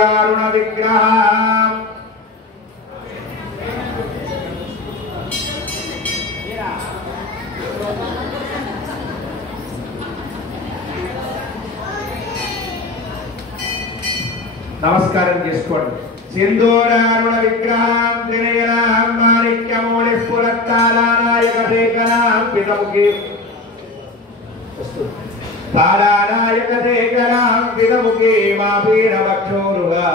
दारुण विग्रह नमस्कारं చేసుకోండి सिंदूरारुण विग्रहं त्रिनयनां माणिक्यमौलिस्फुरत्तारानायकशेखरां पितमुखी तारानायकशेखरां पितमुखी मापीनवक्षोरुहा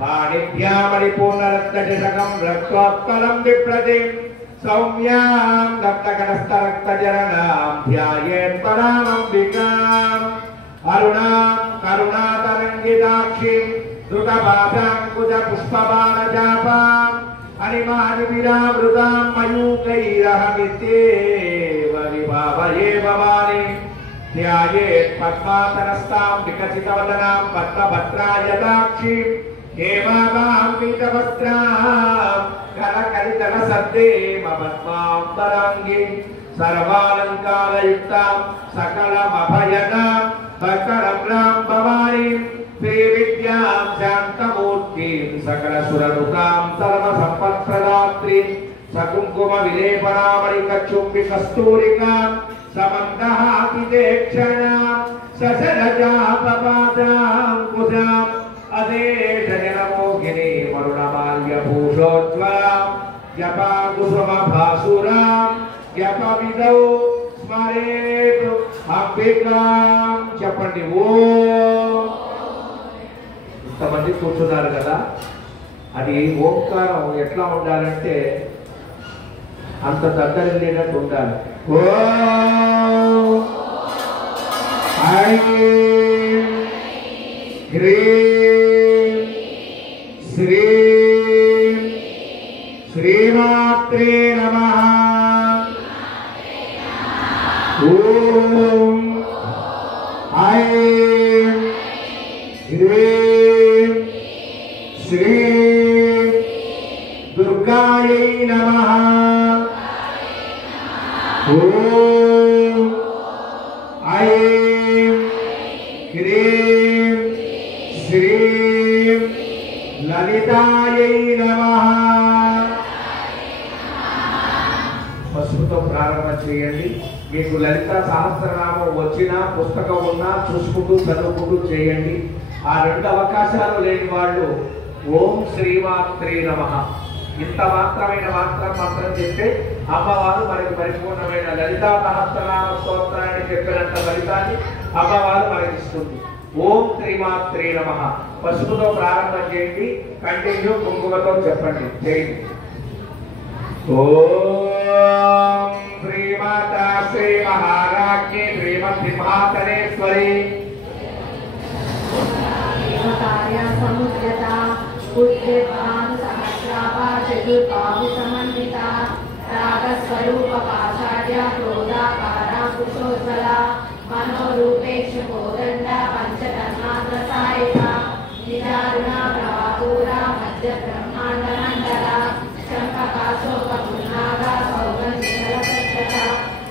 पाणिभ्यामणिपूर्णरत्नचषकं रक्तोत्कलं बिभ्रतिं सौम्यां दत्तकनस्तरक्तचरणां ध्यायेत् परामम्बिकाम् अरुणां करुणातरङ्गिताक्षीं द्रुतभासाङ्कुज पुष्पबाणचापाम् अनिमानिविरावृतां मयूखैरहमित्येव विभावये भवानी ध्यायेत् पद्मासनस्तां विकसितवदनां पद्मभद्रायताक्षीं हेमाभां पीतवस्त्रां करकलितलसद्देमपद्माम्बराङ्गीं सर्वालङ्कारयुक्तां सकलमभयदां सकलम्रां भवानीं श्रीविद्यां शान्तमूर्तिं सकलसुरनुतां सर्वसम्पत्प्रदात्रीं सकुङ्कुमविलेपनामणिकचुम्बिकस्तूरिकां समन्दहातिदेक्षणां ससरजापपादां कुजाम् अदेशजनमोहिनी मरुणमाल्यभूषोज्ज्वलां जपाकुसुमभासुरां जपविदौ स्मरेतु अंबिकां చెప్పండి ఓం ఇంతమంది కూర్చున్నారు కదా అది ఓంకారం ఎట్లా ఉండాలంటే అంత దగ్గరలేనట్టు ఉండాలి ఓం ఐం హ్రీం శ్రీం శ్రీమాత్రే నమః ఓం ఐం హ్రీం శ్రీం దుర్గాయై నమః ఓం ఐం హ్రీం శ్రీం లలితాయై నమః పసుపుతో ప్రారంభం చేయండి మీకు లలిత సహస్రనామం వచ్చినా పుస్తకం ఉన్నా చూసుకుంటూ చదువుకుంటూ చేయండి ఆ రెండు అవకాశాలు లేని వాళ్ళు ఓం శ్రీమాత్రే నమః ఇంత మాత్రమైన మంత్రం చెప్తే అమ్మవారు మనకి పరిపూర్ణమైన లలితా సహస్రనామ స్తోత్రాన్ని చెప్పినంత ఫలితాన్ని అమ్మవారు మనకి ఇస్తుంది ఓం శ్రీమాత్రే నమః పసుపుతో ప్రారంభం చేయండి కంటిన్యూ కుంకుమతో చెప్పండి చేయండి ఓం శ్రీమాతా శ్రీ మహారాజ్ఞి శ్రీమద్సింహాసనేశ్వరి సముద్రత ఉద్యతాన్ సహస్రాభా చతుర్బాహు సమన్విత రాగస్వరూప పాచార్య క్రోధాకార కుశోజ్వల మనోరూపేక్ష కోదండ పంచతన్మాత్ర సాయిక నిదారుణ ప్రవాహూర మధ్య బ్రహ్మాండ మండల శంఖకాశోక పున్నాగ సౌగంధల సత్యత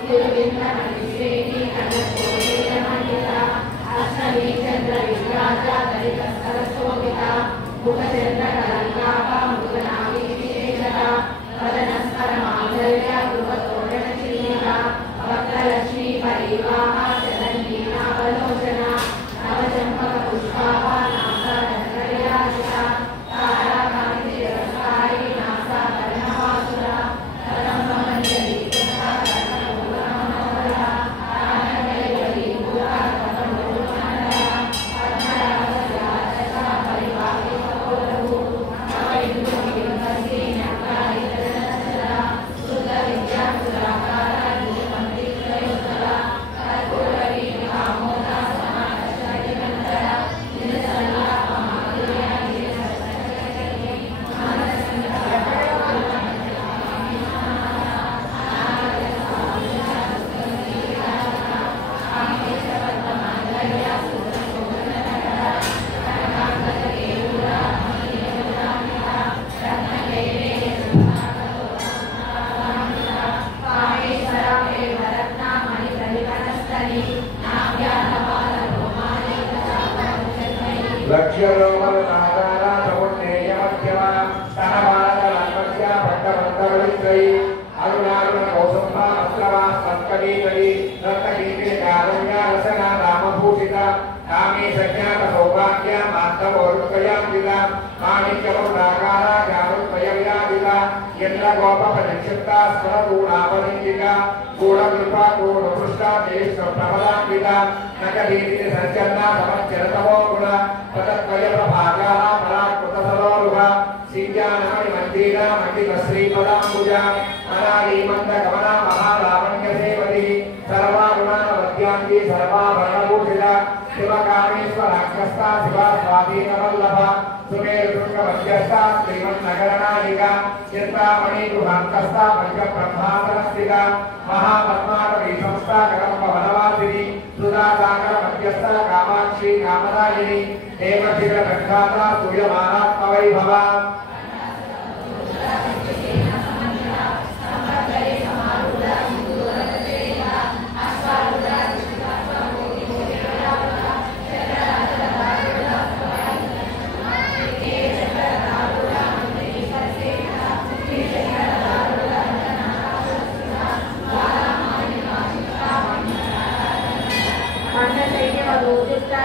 తిరువిందమణి శ్రేణి కనకోదేశ మండిత అష్టమి చంద్ర విరాజ దళిత సరస్వోగిత ముఖచంద్ర కలంకాప మృగనాభి విశేషత వదనస్కర మాంగళ్య గృహతోరణ చిహ్నిక వక్రలక్ష్మీ పరివాహ చలంగీనావలోచన నవచంపక పుష్పాభ నాసారంగర్యాజిత తారాకాంతి రసాయి నాసా కర్ణవాసుర కదంబమంజలి పరివాహి ఆధార సమున్నేయమధ్యమ తనవాదలన్మధ్య భక్తవంతవలిత్రై అరుణారుణ కౌసంభ అస్త్రవా సంకటీకరి రత్నకీర్తి కారుణ్య రసన రామభూషిత కామే సజ్ఞాత సౌభాగ్య మాత్తవోరుత్కయాంబిక మాణిక్యవృతాకార జానుత్వయ విరాజిత ఇంద్ర గోప ప్రనిక్షిప్త స్వరగూణాపరించిక గూఢకృప గూఢపృష్ట దేశ ప్రబలాంబిక నగరీతి సంచలన సమచ్చరతమో గుణ పదత్వయ ప్రభాగాల పరాకృత సరోరుహ సింజానమణి మందిర మండిత శ్రీపదాంబుజ అనాది మంద గమన మహాలావణ్య సేవతి సర్వాగుణావద్యాంగి సర్వాభరణభూషిత శివకామేశ్వరాక్షస్త శివ స్వాధీనవల్లభ సుమేరుశృంగమధ్యస్థ శ్రీమన్నగరనాయిక చింతామణి గృహాంతస్థ పంచబ్రహ్మాసనస్థిత మహాపద్మాటవీ సంస్థ కదంబవనవాసిని సుధాసాగర మధ్యస్థ కామాక్షి కామదాయిని దేవశిఖర ప్రఖ్యాత సూర్యమానాత్మవైభవ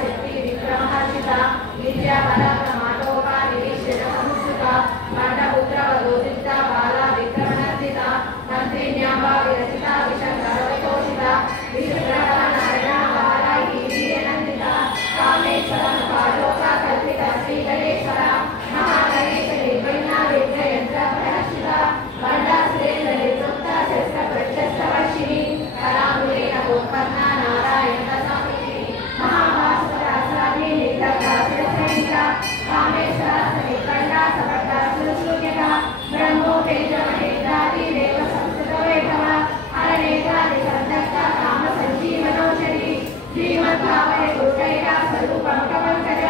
శక్తి విక్రమహర్షిత విద్యా పరాక్రమాటోపా నిరీక్షణ సంస్కృత పండపుత్ర వదోదిత బాల విక్రమనందిత మంత్రి న్యామ విరచిత విశంకరవతోషిత విష్ణుగ్రహ నారాయణ బాల వీర్యనందిత కామేశ్వర పాలోక కల్పిత శ్రీ గణేశ్వర మహాగణేశ నిర్వైన విఘ్నయంత్ర ప్రహర్షిత బండా సురేంద్ర నిర్వృత్త శస్త్ర ప్రశస్త వర్షిణి కళాములేన ఉత్పన్న నారాయణ కామేశ్వర సమికండ సమర్థ సురుసూర్యక బ్రహ్మోపేత మహేంద్రాది దేవ సంస్కృత వైభవ హరనేకాది సందగ్ధ కామ సంజీవనౌషధి శ్రీమద్భావయ గురుకైక స్వరూపం కవంకజ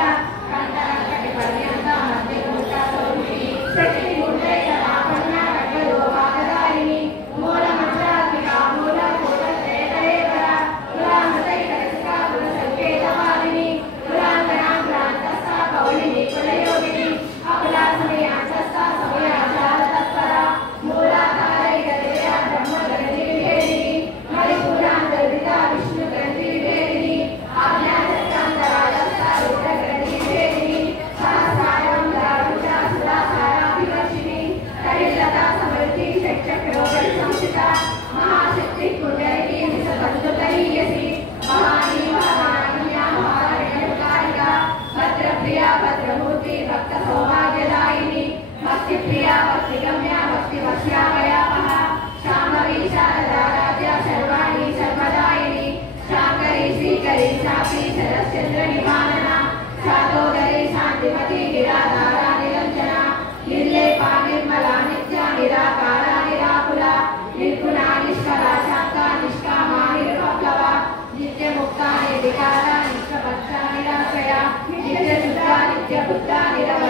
కంఠకటి పర్యంత మధ్యమూర్త సౌరి శక్తి గురుకైక రాపన్న ఖడ్గలోపాదారిణి మూల మంత్రాత్మిక మూల మూల శ్రేతరేతర పురామృతైక రసిక గుణ సంకేతవాదిని పురాంతరాం ప్రాంతస్థ కౌలిని కులయోగిని అపులాసమే అంతస్థ సమయాచార తత్పర మూలాధారైక దేయ బ్రహ్మ గ్రంథి విభేదిని మణిపూరాంతర్విత విష్ణు గ్రంథి విభేదిని ఆజ్ఞాచక్రాంతరాజస్థ రుద్ర గ్రంథి విభేదిని సహస్రారం దారుష సురాసారాభివర్షిణి కరిలత సమృద్ధి చక్రోగడి సంస్థిత మహాశక్తి కుండలిని నిసపందుకరీయసి మహాని మహానాన్య మహారణ్యకారిక భద్రప్రియ భద్రమూర్తి భక్త సౌభాగ్యదాయిని భక్తి ప్రియ భక్తి గమ్య భక్తి వశ్యామయాపహ శాంభవి శారదారాధ్య శర్వాణి సర్వదాయిని శాంకరి శ్రీకరి శాపి శరశ్చంద్ర నివారణ శాతోదరి శాంతిమతి నిరాధార నిరంజన నిర్లేపా నిర్మలా నిత్య నిరాకార నిరాకుల నిర్గుణ నిష్కల శాంత నిష్కామా నిర్వప్లవ నిత్యముక్త నిర్వికార నిష్కపక్ష నిరాశ్రయ నిత్యశుద్ధ నిత్యబుద్ధ నిరవ